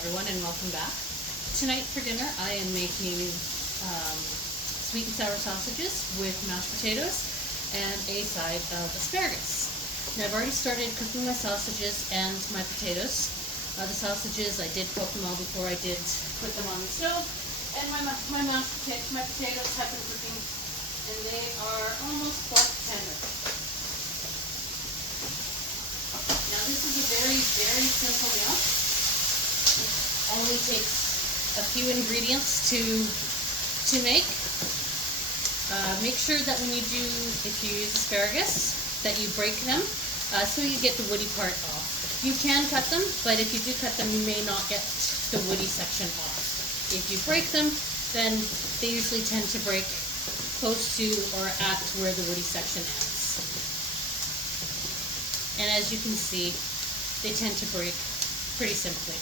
everyone, and welcome back. Tonight for dinner I am making sweet and sour sausages with mashed potatoes and a side of asparagus. Now I've already started cooking my sausages and my potatoes. The sausages, I did cook them all before I did put them on the stove, and my potatoes have been cooking, and they are almost quite tender. Now this is a very, very simple meal. It only takes a few ingredients to make. Make sure that when you do, if you use asparagus, that you break them so you get the woody part off. You can cut them, but if you do cut them, you may not get the woody section off. If you break them, then they usually tend to break close to or at where the woody section ends. And as you can see, they tend to break pretty simply.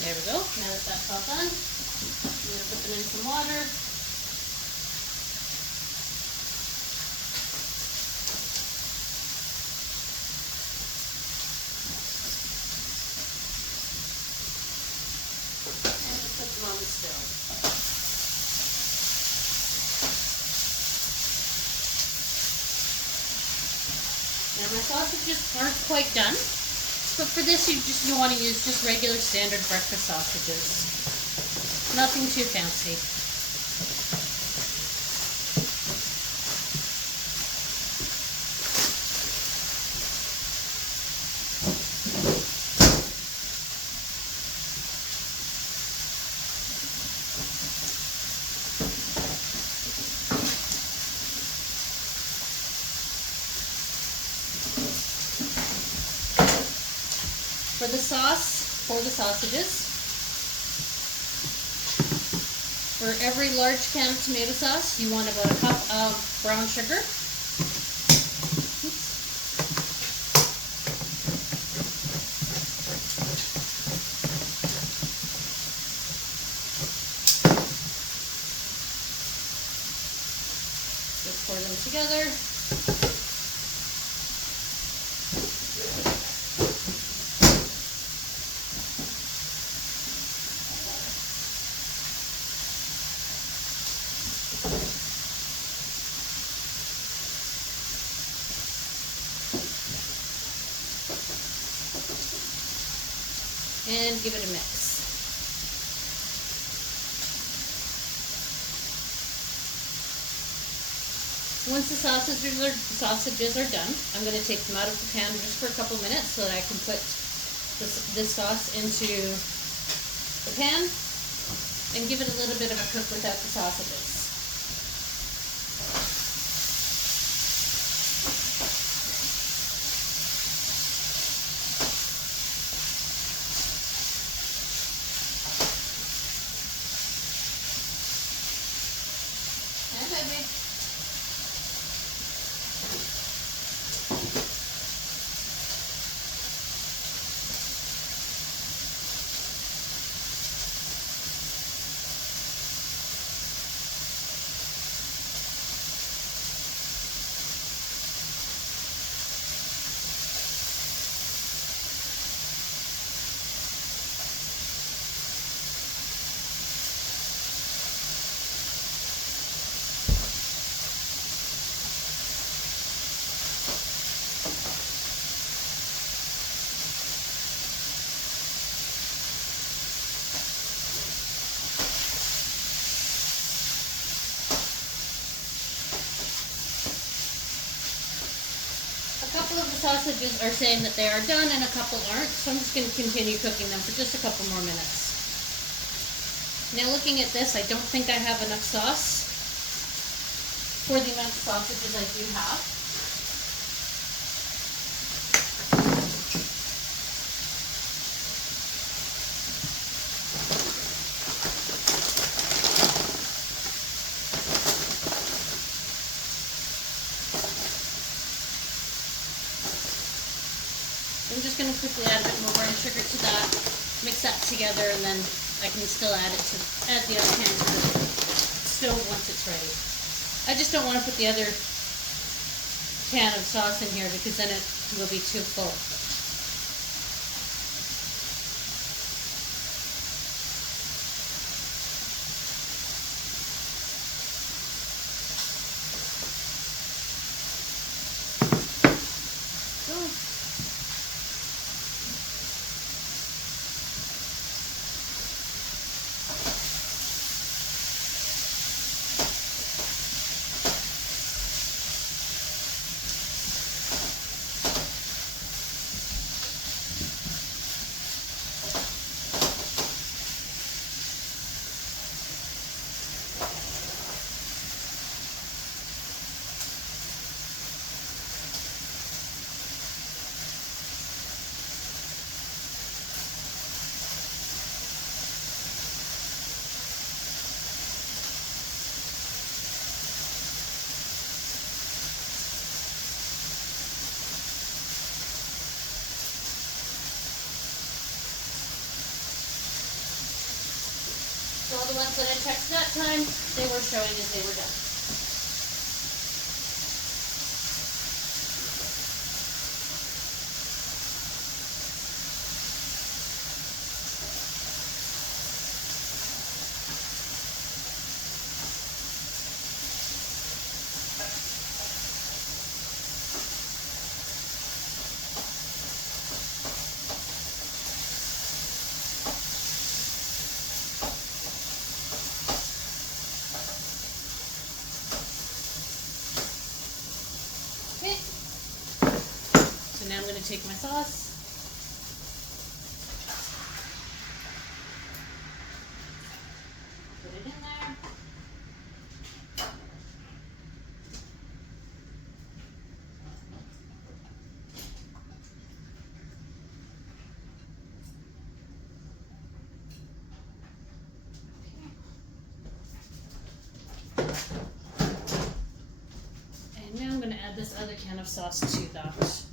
There we go. Now that that's all done, I'm going to put them in some water. And just put them on the stove. Now my sausages aren't quite done. But for this, you want to use just regular standard breakfast sausages. Nothing too fancy. For the sauce, for the sausages, for every large can of tomato sauce, you want about a cup of brown sugar. Oops. Just pour them together. And give it a mix. Once the sausages are done, I'm going to take them out of the pan just for a couple minutes so that I can put this sauce into the pan and give it a little bit of a cook without the sausages. Baby. A couple of the sausages are saying that they are done and a couple aren't, so I'm just going to continue cooking them for just a couple more minutes. Now looking at this, I don't think I have enough sauce for the amount of sausages I do have. I'm just going to quickly add a bit more brown sugar to that, mix that together, and then I can still add the other can to the stove once it's ready. I just don't want to put the other can of sauce in here because then it will be too full. So all the ones that I checked that time, they were showing as they were done. Okay, so now I'm going to take my sauce, put it in there. And now I'm going to add this other can of sauce to that.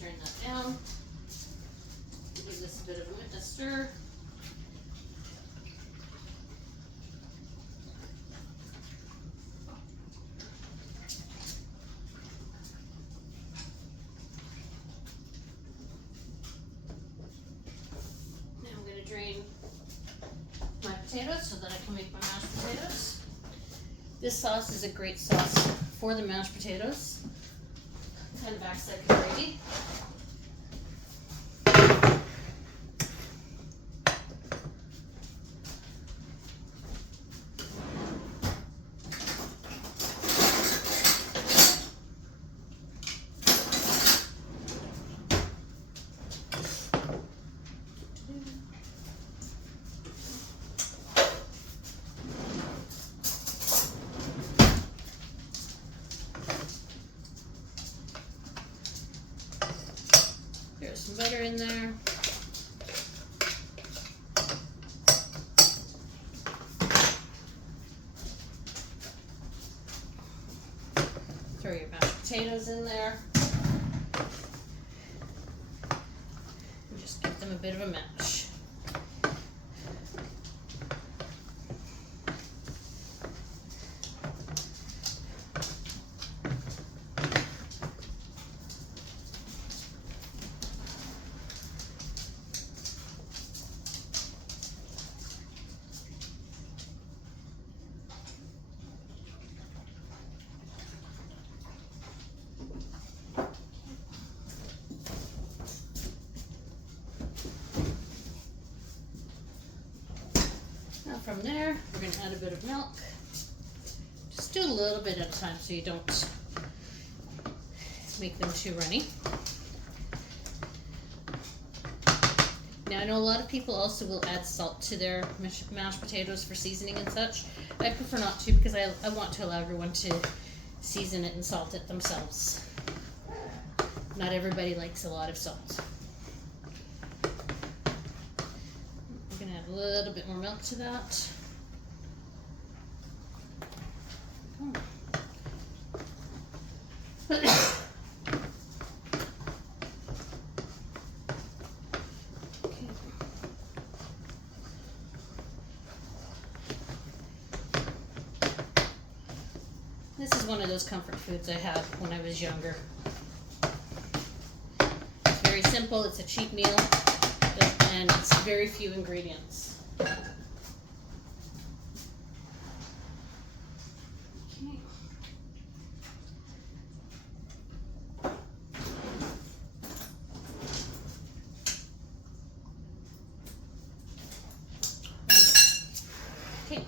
Turn that down. Give this a bit of a stir. Now I'm going to drain my potatoes so that I can make my mashed potatoes. This sauce is a great sauce for the mashed potatoes. Kind of acts like a gravy. There's some butter in there. Throw your mashed potatoes in there. And just give them a bit of a mash. Now from there, we're going to add a bit of milk. Just do a little bit at a time so you don't make them too runny. Now I know a lot of people also will add salt to their mashed potatoes for seasoning and such. I prefer not to because I want to allow everyone to season it and salt it themselves. Not everybody likes a lot of salt. I'm going to add a little bit more milk to that. This is one of those comfort foods I had when I was younger. It's very simple, it's a cheap meal, and it's very few ingredients. Okay. Okay.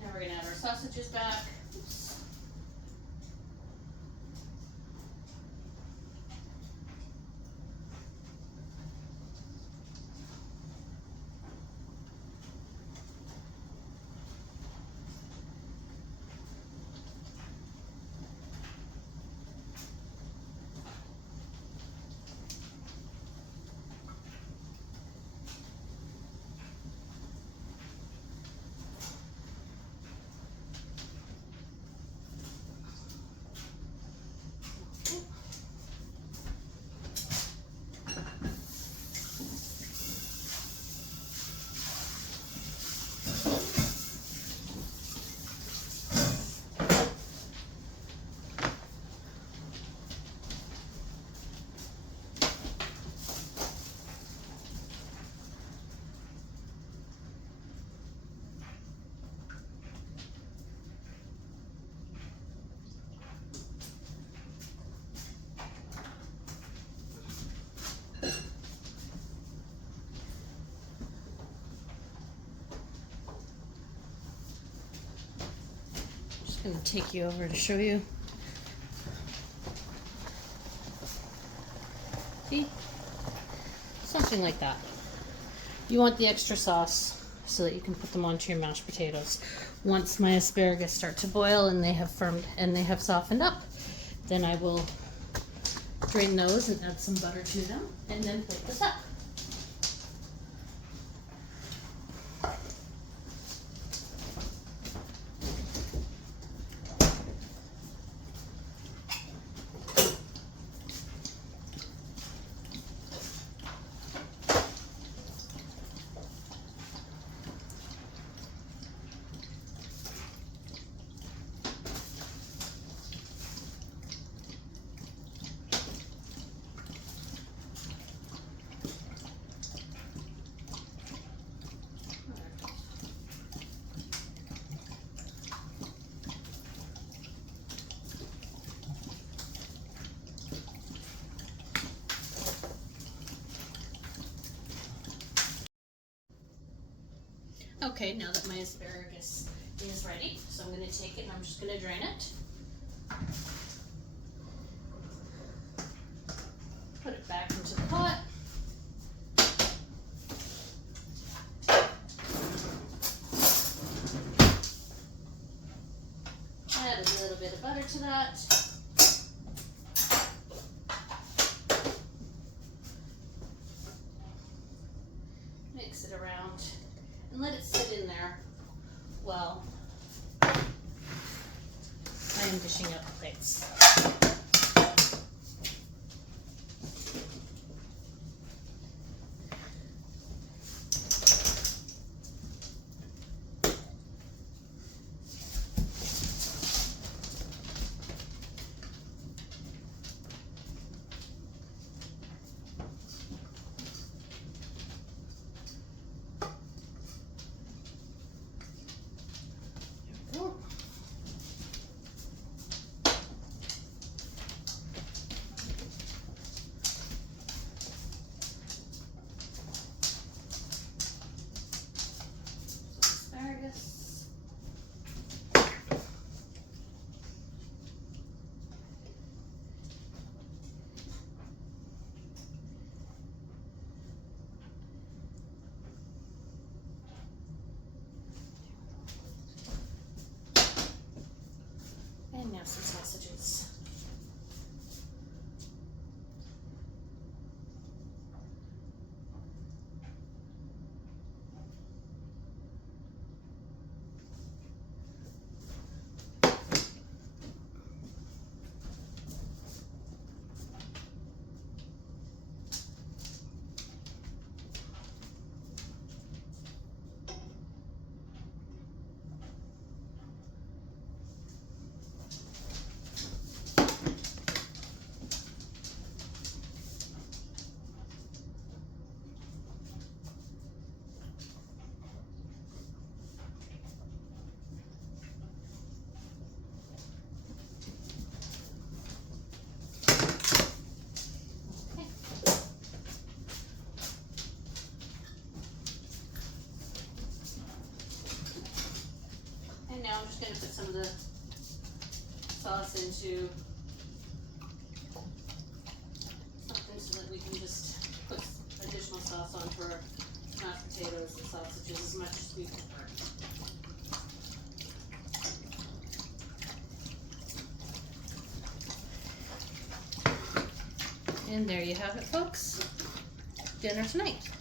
Now we're going to add our sausages back. I'm going to take you over to show you. See? Something like that. You want the extra sauce so that you can put them onto your mashed potatoes. Once my asparagus start to boil and they have firmed and they have softened up, then I will drain those and add some butter to them and then plate this up. Okay, now that my asparagus is ready, so I'm going to take it and I'm just going to drain it. Put it back into the pot. Add a little bit of butter to that. Mix it around. And let it sit in there while I am dishing out the plates. Asparagus. out some sausages. And now I'm just going to put some of the sauce into something so that we can just put additional sauce on for our mashed potatoes and sausages as much as we prefer. And there you have it, folks. Dinner tonight.